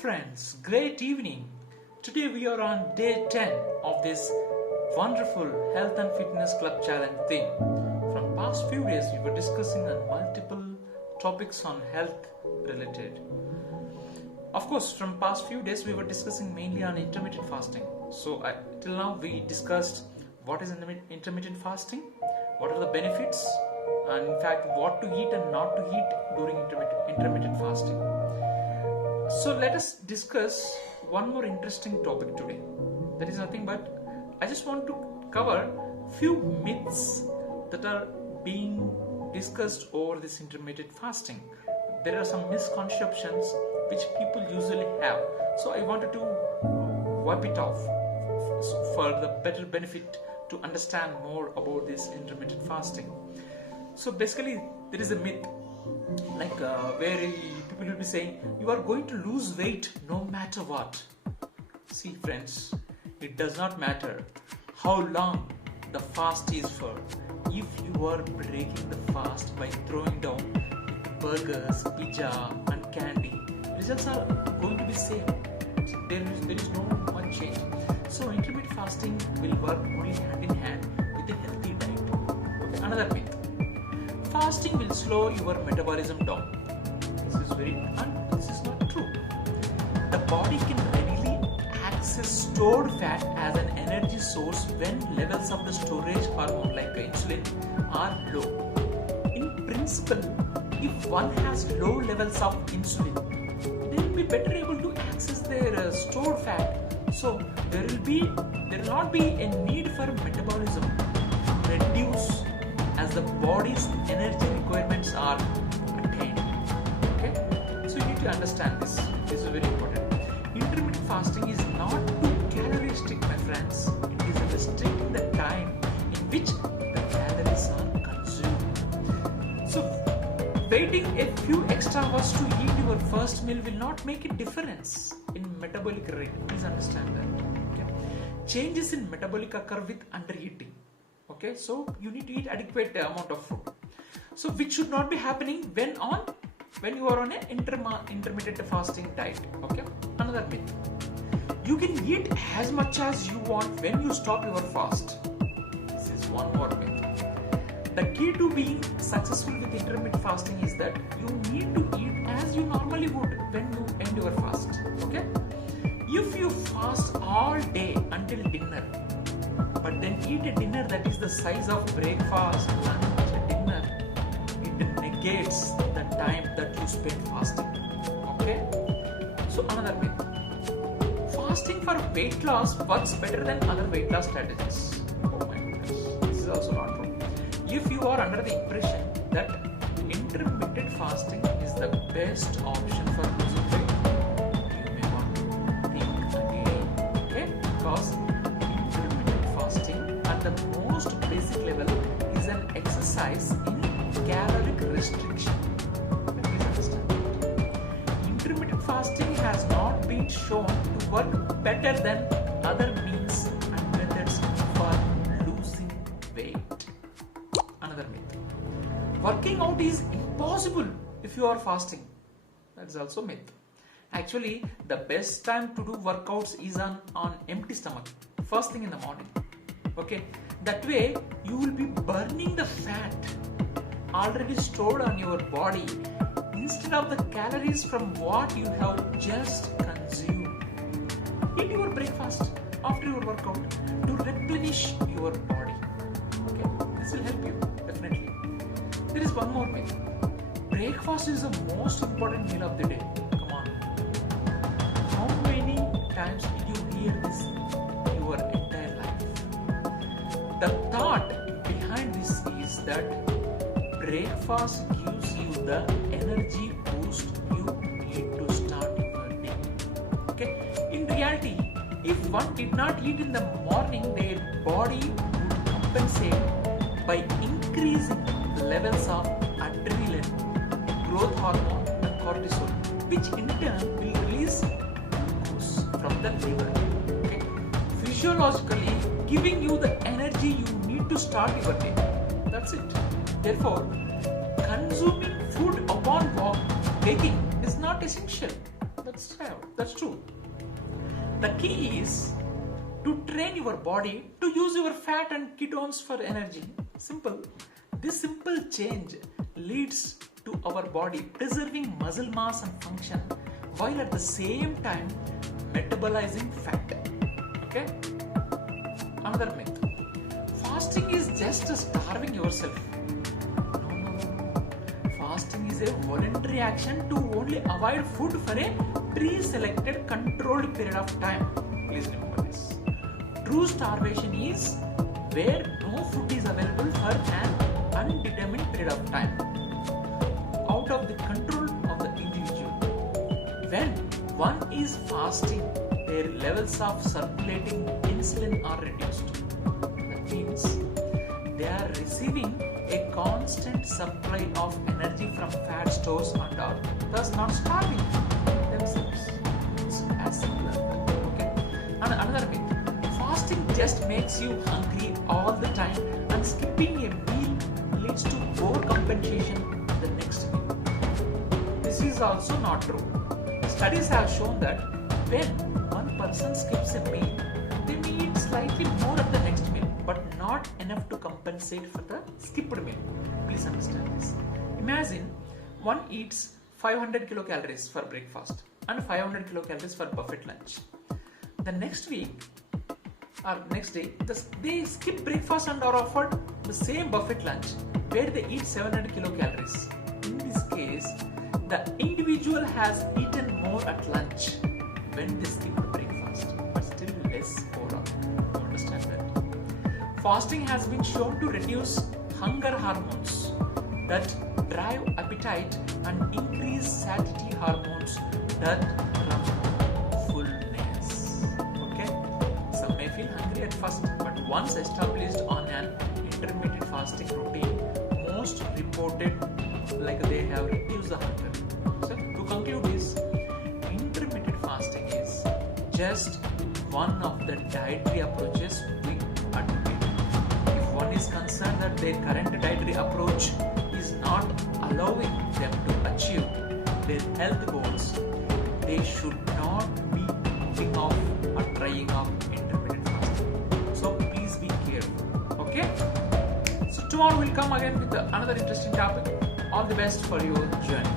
friends, great evening. Today we are on day 10 of this wonderful health and fitness club challenge thing. From past few days we were discussing on multiple topics on health related. Of course, from past few days we were discussing mainly on intermittent fasting. So till now we discussed what is intermittent fasting, what are the benefits, and in fact what to eat and not to eat during intermittent fasting. So let us discuss one more interesting topic today. That is nothing but I just want to cover few myths that are being discussed over this intermittent fasting. There are some misconceptions which people usually have. So I wanted to wipe it off for the better benefit to understand more about this intermittent fasting. So basically there is a myth where people will be saying you are going to lose weight no matter what. See friends, it does not matter how long the fast is for. If you are breaking the fast by throwing down burgers, pizza and candy, results are going to be same. There is no much change. So intermittent fasting will work only hand in hand with a healthy diet. Another myth. Fasting will slow your metabolism down. This is not true. The body can readily access stored fat as an energy source when levels of the storage hormone like insulin are low. In principle, if one has low levels of insulin, they will be better able to access their stored fat. So there will not be a need for metabolism to reduce as the body's energy requirements are attained. Okay? So you need to understand this. This is very important. Intermittent fasting is not too calorie strict, my friends. It is restricting the time in which the calories are consumed. So waiting a few extra hours to eat your first meal will not make a difference in metabolic rate. Please understand that. Okay? Changes in metabolic occur with undereating. Okay, so you need to eat adequate amount of food. So which should not be happening when you are on an intermittent fasting diet. Okay, another myth. You can eat as much as you want when you stop your fast. This is one more myth. The key to being successful with intermittent fasting is that you need to eat as you normally would when you end your fast. Okay, if you fast all day until dinner, but then eat a dinner that is the size of breakfast, lunch, dinner, it negates the time that you spend fasting. Okay? So another myth. Fasting for weight loss works better than other weight loss strategies. Oh my goodness. This is also not true. If you are under the impression that intermittent fasting is the best option for losing weight, you may want to think again. Okay? Because the most basic level is an exercise in caloric restriction. Please understand. Intermittent fasting has not been shown to work better than other means and methods for losing weight. Another myth. Working out is impossible if you are fasting. That is also myth. Actually, the best time to do workouts is on empty stomach, first thing in the morning. Okay, that way you will be burning the fat already stored on your body instead of the calories from what you have just consumed. Eat your breakfast after your workout to replenish your body. Okay, this will help you definitely. There is one more myth. Breakfast is the most important meal of the day. Come on. How many times did you hear this your entire life? The thought behind this is that breakfast gives you the energy boost you need to start your day. Okay? In reality, if one did not eat in the morning, their body would compensate by increasing levels of adrenaline, growth hormone and cortisol, which in turn will release glucose from the liver. Okay? Physiologically giving you the energy you need to start your day. That's it. Therefore, consuming food upon waking is not essential. That's starve. That's true. The key is to train your body to use your fat and ketones for energy. Simple. This simple change leads to our body preserving muscle mass and function while at the same time metabolizing fat. Okay? Another myth. Fasting is just starving yourself. No. Fasting is a voluntary action to only avoid food for a pre-selected controlled period of time. Please remember this. True starvation is where no food is available for an undetermined period of time, out of the control of the individual. When one is fasting, their levels of circulating insulin are reduced. That means they are receiving a constant supply of energy from fat stores and are thus not starving themselves. It's as simple as that. Okay? And another myth. Fasting just makes you hungry all the time and skipping a meal leads to overcompensation the next meal. This is also not true. Studies have shown that when one person skips a meal, they may eat slightly more at the next meal, but not enough to compensate for the skipped meal. Please understand this. Imagine one eats 500 kilocalories for breakfast and 500 kilocalories for buffet lunch. The next week or next day, they skip breakfast and are offered the same buffet lunch where they eat 700 kilocalories. In this case, the individual has eaten more at lunch when they skip breakfast, but still less overall. You understand that? Fasting has been shown to reduce hunger hormones that drive appetite and increase satiety hormones that run fullness. Okay? Some may feel hungry at first, but once established on an intermittent fasting routine, most reported like they have reduced the hunger. So to conclude is, intermittent fasting is just one of the dietary approaches we advocate. If one is concerned that their current dietary approach is not allowing them to achieve their health goals, they should not be thinking of or trying out intermittent fasting. So please be careful. Okay? So tomorrow we'll come again with another interesting topic. All the best for your journey.